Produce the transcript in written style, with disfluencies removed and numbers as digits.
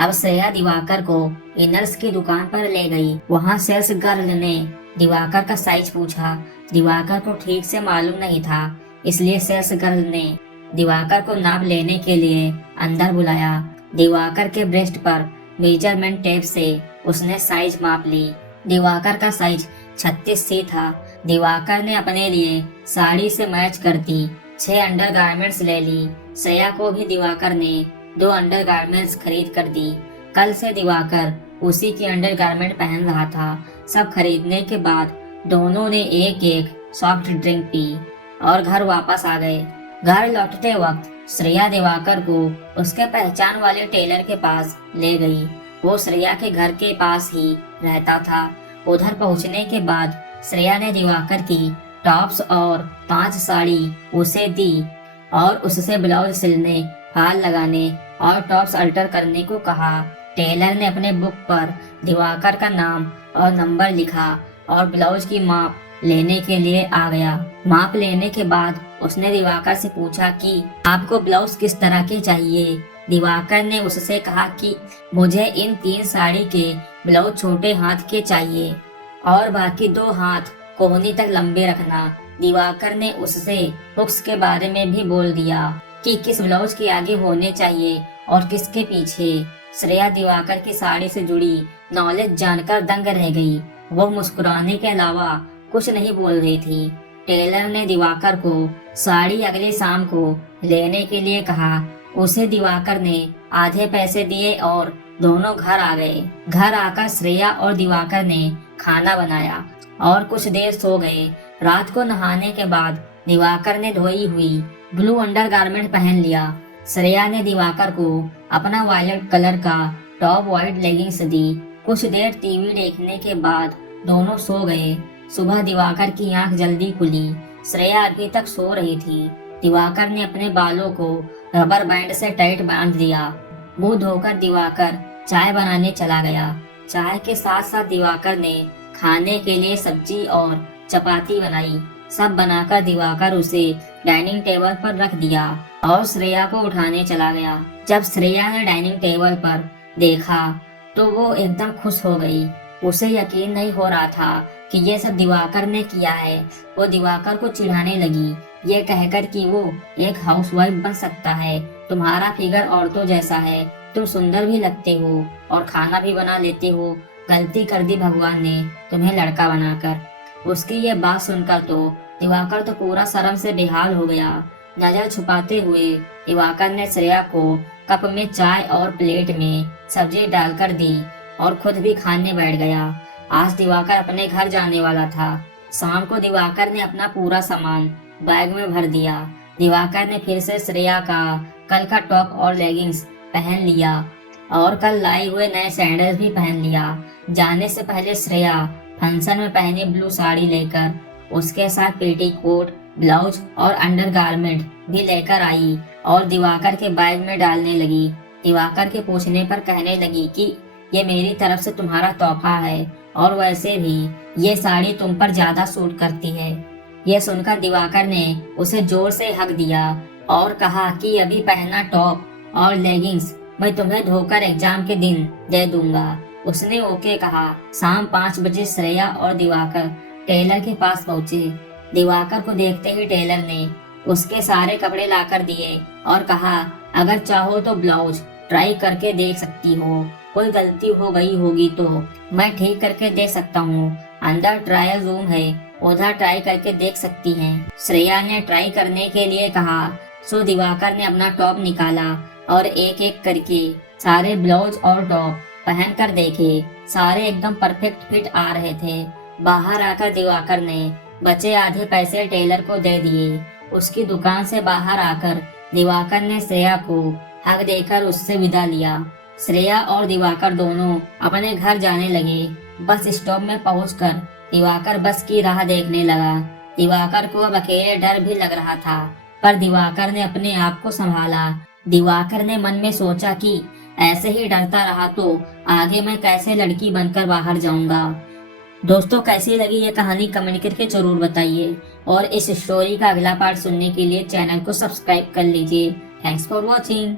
अब श्रेया दिवाकर को इनर्स की दुकान पर ले गई। वहाँ सेल्स गर्ल ने दिवाकर का साइज पूछा। दिवाकर को ठीक से मालूम नहीं था, इसलिए सेल्स गर्ल ने दिवाकर को नाप लेने के लिए अंदर बुलाया। दिवाकर के ब्रेस्ट पर मेजरमेंट टेप से उसने साइज माप ली। दिवाकर का साइज 36C था। दिवाकर ने अपने लिए साड़ी से मैच करती 6 अंडरगारमेंट्स ले ली। श्रेया को भी दिवाकर ने 2 अंडरगारमेंट्स खरीद कर दी। कल से दिवाकर उसी की अंडरगारमेंट पहन रहा था। सब खरीदने के बाद दोनों ने एक एक सॉफ्ट ड्रिंक पी और घर वापस आ गए। घर लौटते वक्त श्रेया दिवाकर को उसके पहचान वाले टेलर के पास ले गई। वो श्रेया के घर के पास ही रहता था। उधर पहुंचने के बाद श्रेया ने दिवाकर की टॉप्स और 5 साड़ी उसे दी और उससे ब्लाउज सिलने, फाल लगाने और टॉप्स अल्टर करने को कहा। टेलर ने अपने बुक पर दिवाकर का नाम और नंबर लिखा और ब्लाउज की माप लेने के लिए आ गया। माप लेने के बाद उसने दिवाकर से पूछा कि आपको ब्लाउज किस तरह के चाहिए। दिवाकर ने उससे कहा कि मुझे इन 3 साड़ी के ब्लाउज छोटे हाथ के चाहिए और बाकी 2 हाथ कोहनी तक लंबे रखना। दिवाकर ने उससे हुक्स के बारे में भी बोल दिया कि किस ब्लाउज के आगे होने चाहिए और किसके पीछे। श्रेया दिवाकर की साड़ी से जुड़ी नॉलेज जानकर दंग रह गई। वो मुस्कुराने के अलावा कुछ नहीं बोल रही थी। टेलर ने दिवाकर को साड़ी अगले शाम को लेने के लिए कहा। उसे दिवाकर ने आधे पैसे दिए और दोनों घर आ गए। घर आकर श्रेया और दिवाकर ने खाना बनाया और कुछ देर सो गए। रात को नहाने के बाद दिवाकर ने धोई हुई ब्लू अंडरगारमेंट पहन लिया। श्रेया ने दिवाकर को अपना वायलेट कलर का टॉप वाइट लेगिंग्स दी। कुछ देर टीवी देखने के बाद दोनों सो गए। सुबह दिवाकर की आंख जल्दी खुली। श्रेया अभी तक सो रही थी। दिवाकर ने अपने बालों को रबर बैंड से टाइट बांध दिया। मुंह धोकर दिवाकर चाय बनाने चला गया। चाय के साथ साथ दिवाकर ने खाने के लिए सब्जी और चपाती बनाई। सब बनाकर दिवाकर उसे डाइनिंग टेबल पर रख दिया और श्रेया को उठाने चला गया। जब श्रेया ने डाइनिंग टेबल पर देखा तो वो एकदम खुश हो गई। उसे यकीन नहीं हो रहा था कि ये सब दिवाकर ने किया है। वो दिवाकर को चिढ़ाने लगी, ये कहकर कि वो एक हाउसवाइफ बन सकता है। तुम्हारा फिगर औरतों जैसा है, तुम सुंदर भी लगते हो और खाना भी बना लेते हो। गलती कर दी भगवान ने तुम्हें लड़का बनाकर। उसकी ये बात सुनकर तो दिवाकर तो पूरा शर्म से बेहाल हो गया। नजर छुपाते हुए दिवाकर ने श्रेया को कप में चाय और प्लेट में सब्जी डालकर दी और खुद भी खाने बैठ गया। आज दिवाकर अपने घर जाने वाला था। शाम को दिवाकर ने अपना पूरा सामान बैग में भर दिया। दिवाकर ने फिर से श्रेया का कल का टॉप और लेगिंग्स पहन लिया और कल लाए हुए नए सैंडल्स भी पहन लिया। जाने से पहले श्रेया फंक्शन में पहनी ब्लू साड़ी लेकर उसके साथ पेटीकोट, ब्लाउज और अंडरगारमेंट भी लेकर आई और दिवाकर के बैग में डालने लगी। दिवाकर के पूछने पर कहने लगी कि ये मेरी तरफ से तुम्हारा तोहफा है और वैसे भी ये साड़ी तुम पर ज्यादा सूट करती है। ये सुनकर दिवाकर ने उसे जोर से हक दिया और कहा कि अभी पहना टॉप और लेगिंग्स मैं तुम्हें धोकर एग्जाम के दिन दे दूंगा। उसने ओके कहा। शाम 5 बजे श्रेया और दिवाकर टेलर के पास पहुंचे। दिवाकर को देखते ही टेलर ने उसके सारे कपड़े लाकर दिए और कहा, अगर चाहो तो ब्लाउज ट्राई करके देख सकती हो। कोई गलती हो गई होगी तो मैं ठीक करके दे सकता हूँ। अंदर ट्रायल रूम है, उधर ट्राई करके देख सकती हैं। श्रेया ने ट्राई करने के लिए कहा। सो दिवाकर ने अपना टॉप निकाला और एक एक करके सारे ब्लाउज और टॉप पहन कर देखे। सारे एकदम परफेक्ट फिट आ रहे थे। बाहर आकर दिवाकर ने बचे आधे पैसे टेलर को दे दिए। उसकी दुकान से बाहर आकर दिवाकर ने श्रेया को हक देकर उससे विदा लिया। श्रेया और दिवाकर दोनों अपने घर जाने लगे। बस स्टॉप में पहुंचकर दिवाकर बस की राह देखने लगा। दिवाकर को अब अकेले डर भी लग रहा था, पर दिवाकर ने अपने आप को संभाला। दिवाकर ने मन में सोचा कि ऐसे ही डरता रहा तो आगे मैं कैसे लड़की बनकर बाहर जाऊंगा। दोस्तों, कैसी लगी ये कहानी कमेंट करके जरूर बताइए और इस स्टोरी का अगला पार्ट सुनने के लिए चैनल को सब्सक्राइब कर लीजिए। Thanks for watching.